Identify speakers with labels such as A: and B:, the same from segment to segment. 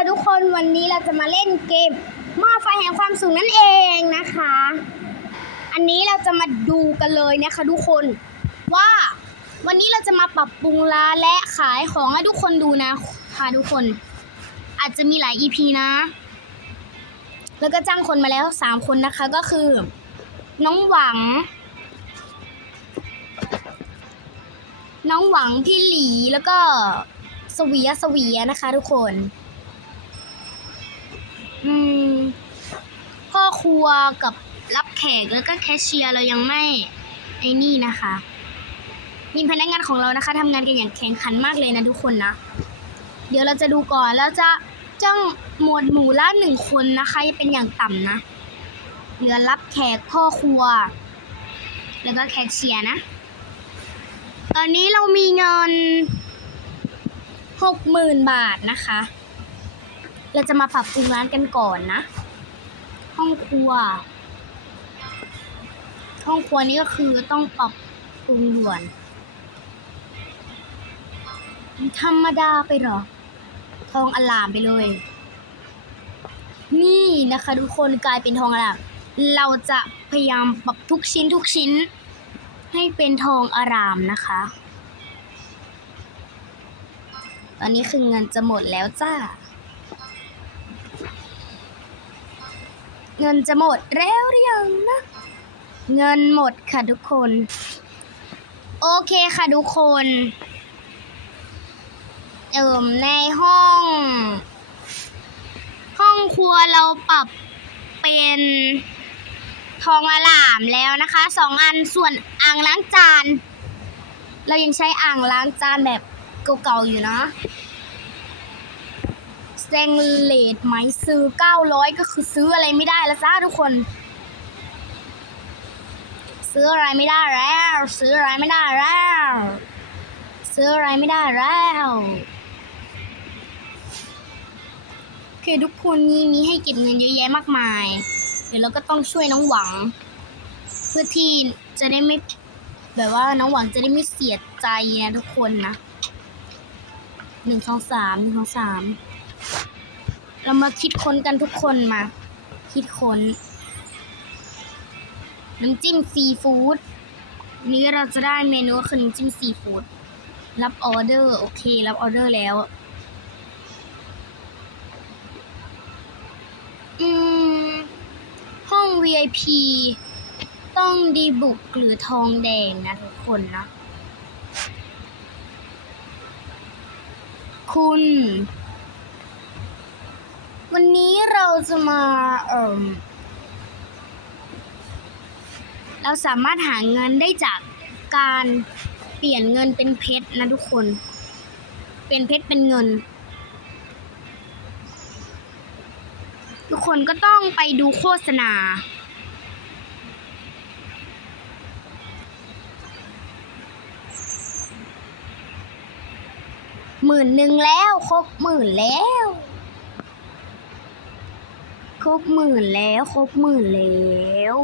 A: ค่ะทุกคนวันนี้เราจะมาเล่นเกมหม้อไฟแห่งความสุขนั่นเองนะคะ อันนี้เราจะมาดูกันเลยนะคะทุกคนว่าวันนี้เราจะมาปรับปรุงร้านและขายของให้ทุกคนดูนะค่ะทุกคน อาจจะมีหลาย EP นะ แล้วก็จ้างคนมาแล้วสามคนนะคะก็คือ น้องหวัง น้องหวังพี่หลีแล้วก็สวียสวียนะคะทุกคน อืมพ่อครัวกับรับแขกแล้วก็แคชเชียร์เรายังไม่ไอ้นี่นะคะมีพนักงานของเรานะคะทำงานกันอย่างแข่งขันมากเลยนะทุกคนนะเดี๋ยวเราจะดูก่อนแล้วจะจ้างหมวดหมู่ละหนึ่งคนนะคะเป็นอย่างต่ำนะเหลือรับแขกพ่อครัว แล้วก็แคชเชียร์นะ ตอนนี้เรามีเงินหกหมื่นบาทนะคะ เราจะมาปรับปรุงร้านกันก่อนนะ ห้องครัว ห้องครัวนี้ก็คือต้องปรับปรุงด่วน ธรรมดาไปหรอ ทองอลามไปเลย นี่นะคะทุกคนกลายเป็นทองอลาม เราจะพยายามปรับทุกชิ้นทุกชิ้น ให้เป็นทองอารามนะคะ ตอนนี้คือเงินจะหมดแล้วจ้า เงินจะหมดแล้วหรือยังนะ เงินหมดค่ะทุกคน โอเคค่ะทุกคนเอิมในห้อง ห้องครัวเราปรับเป็นทองอลามแล้วนะคะสองอันส่วนอ่างล้างจาน เรายังใช้อ่างล้างจานแบบเก่าๆอยู่นะ เตงเลสไหมซื้อ 900 ก็คือซื้ออะไรไม่ได้แล้วจ้าทุกคน ซื้ออะไรไม่ได้แล้ว ซื้ออะไรไม่ได้แล้ว ซื้ออะไรไม่ได้แล้วโอเคทุกคนนี่มีให้เก็บเงินเยอะแยะมากมาย เดี๋ยวเราก็ต้องช่วยน้องหวัง เพื่อที่จะได้ไม่แบบว่าน้องหวังจะได้ไม่เสียใจนะทุกคนนะหนึ่งสองสามหนึ่งสองสาม เรามาคิดค้นกันทุกคนมา คิดค้นน้ำจิ้มซีฟู้ดนี้เราจะได้เมนูคือน้ำจิ้มซีฟู้ดรับออเดอร์ โอเค รับออเดอร์แล้ว อืม ห้อง VIP ต้องดีบุกหรือทองแดงนะทุกคนนะ คุณ วันนี้เราจะมาเอ่มเราสามารถหาเงินได้จากการเปลี่ยนเงินเป็นเพชรนะทุกคน เปลี่ยนเพชรเป็นเงิน ทุกคนก็ต้องไปดูโฆษณา หมื่นหนึ่งแล้ว ครบหมื่นแล้ว ครบหมื่นแล้วครบหมื่นแล้ว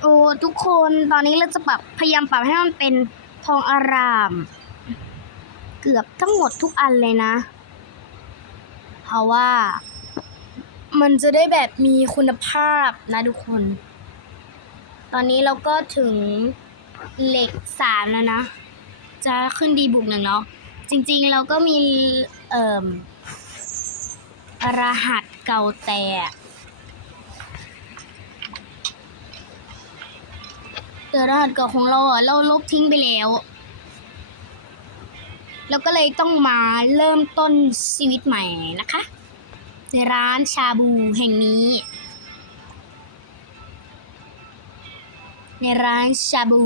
A: โอ้ทุกคนตอนนี้เราจะปรับพยายามปรับให้มันเป็นทองอาราม เกือบทั้งหมดทุกอันเลยนะ เพราะว่า มันจะได้แบบมีคุณภาพนะทุกคน ตอนนี้เราก็ถึงเหล็กสามแล้วนะ จะขึ้นดีบุกหนึ่งเนาะ จริงๆเราก็มีเอ่มรหัสเก่าแต่แต่รหัสเก่าของเราอะเราลบทิ้งไปแล้วแล้วก็เลยต้องมาเริ่มต้นชีวิตใหม่นะคะ ในร้านชาบูแห่งนี้ ในร้านชาบู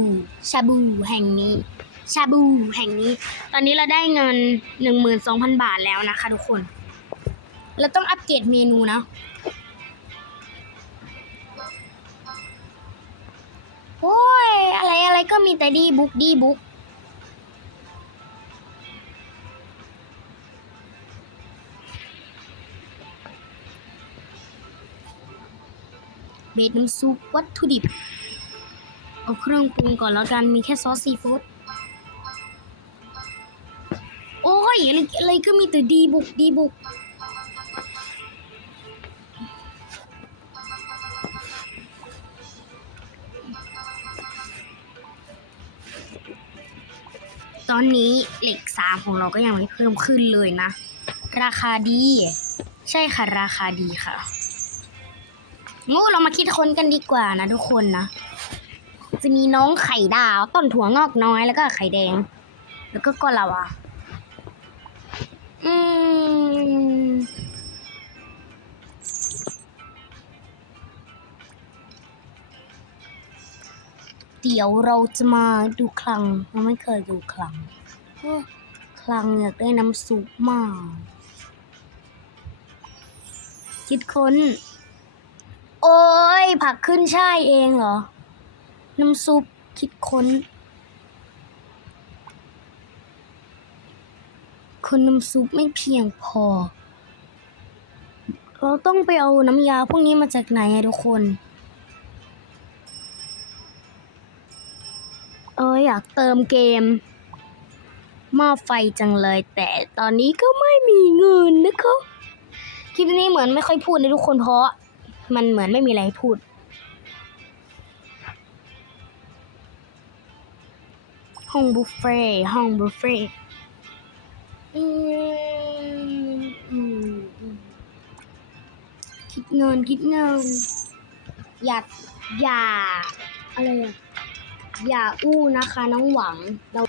A: ชาบูแห่งนี้ ชาบูแห่งนี้ ตอนนี้เราได้เงิน 12,000 บาทแล้วนะคะทุกคน เราต้องอัปเกรดเมนูนะโอ้ย อะไรอะไรก็มีแต่ดีบุ๊กดีบุ๊กเบสน้ำซุปวัตถุดิบ เอาเครื่องปรุงก่อนแล้วกันมีแค่ซอสซีฟู้ด อะไรอะไรก็มีแต่ดีบุกดีบุกตอนนี้เหล็กสามของเราก็ยังไม่เพิ่มขึ้นเลยนะ ราคาดี ใช่ค่ะ ราคาดีค่ะมูเรามาคิดค้นกันดีกว่านะทุกคนนะ จะมีน้องไข่ดาว ต้นถั่วงอกน้อยแล้วก็ไข่แดง แล้วก็กอลาวา อืม เดี๋ยวเราจะมาดูคลังเราไม่เคยดูคลังคลังอยากได้น้ำซุปมาก คิดค้น โอ้ยผักขึ้นช่ายเองเหรอ น้ำซุปคิดค้น คนน้ำซุปไม่เพียงพอ เราต้องไปเอาน้ำยาพวกนี้มาจากไหนอะทุกคน เอออยากเติมเกมหม้อไฟจังเลย แต่ตอนนี้ก็ไม่มีเงินนะคะคลิปนี้เหมือนไม่ค่อยพูดนะทุกคนเพราะ มันเหมือนไม่มีอะไรพูดห้องบุฟเฟ่ห้องบุฟเฟ่ คิดเงินคิดเงินอย่าอย่าอะไรอะอย่าอู้นะคะน้องหวังเรา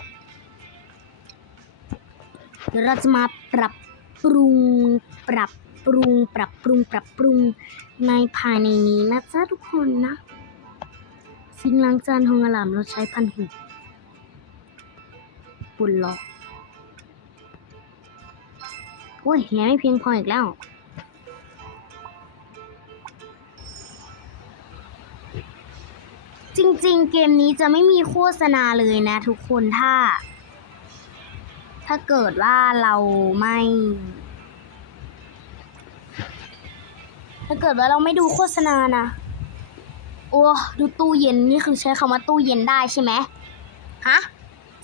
A: เดี๋ยวเราจะมาปรับปรุง ปรับปรุง ปรับปรุง ปรับปรุงในภายในนี้นะจ๊ะทุกคนนะสิ่งล้างจานของอลามเราใช้พันหุบปุ่นล็อก โอ้ยยังไม่เพียงพออีกแล้วจริงๆ เกมนี้จะไม่มีโฆษณาเลยนะทุกคนถ้า ถ้าเกิดว่าเราไม่ ถ้าเกิดว่าเราไม่ดูโฆษณานะ โอ้ดูตู้เย็นนี่คือใช้คำว่าตู้เย็นได้ใช่ไหมฮะ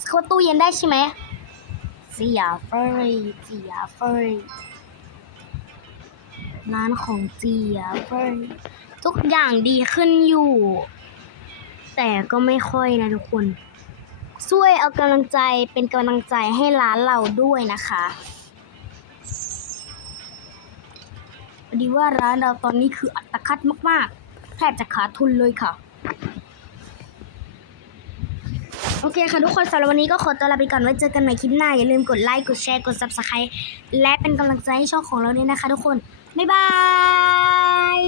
A: เขาตู้เย็นได้ใช่ไหม เจียเฟยเจียเฟยร้านของเจียเฟรยทุกอย่างดีขึ้นอยู่ แต่ก็ไม่ค่อยนะทุกคน ช่วยเอากำลังใจเป็นกำลังใจให้ร้านเราด้วยนะคะพอดีว่าร้านเราตอนนี้คืออัตคัดมาก ๆ แทบจะขาดทุนเลยค่ะ โอเคค่ะทุกคนสำหรับวันนี้ก็ขอตัวลาไปก่อนไว้เจอกันใหม่คลิปหน้า อย่าลืมกดไลค์ กดแชร์ กด subscribe และเป็นกำลังใจให้ช่องของเราด้วยนะคะทุกคน บ๊ายบาย